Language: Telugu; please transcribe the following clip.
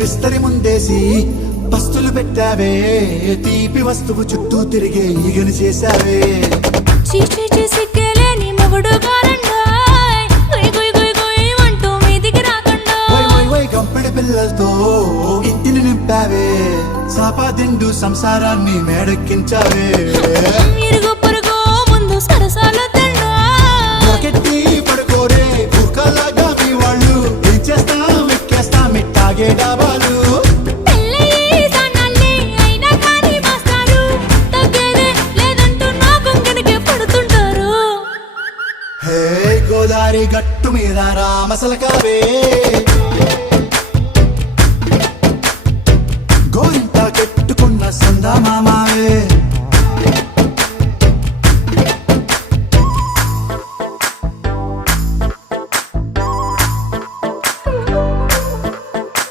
విస్తరి ముందేసి పస్తులు పెట్టావే, తీపి వస్తువు చుట్టూ తిరిగే ఈగలు చేశావే. చీచి సిగ్గలేని మొగుడు గారండాయ్, గుయ్ గుయ్ గుయ్ గుయ్ అంటూ మీదికి రాకుండా గంపెడి పిల్లలతో ఇంటిని నింపావే, సాపాదిండు సంసారాన్ని మేడెక్కించావే. ఇరుగు పొరుగు ముందు సరసాలు కెట్టి పడుకోరే కుక్కలాగా మీ వాళ్ళు, ఏం చేస్తాం ఎక్కేస్తాం ఇట్టాగే డాబాలు. గోదారి గట్టు మీద రామసలకావే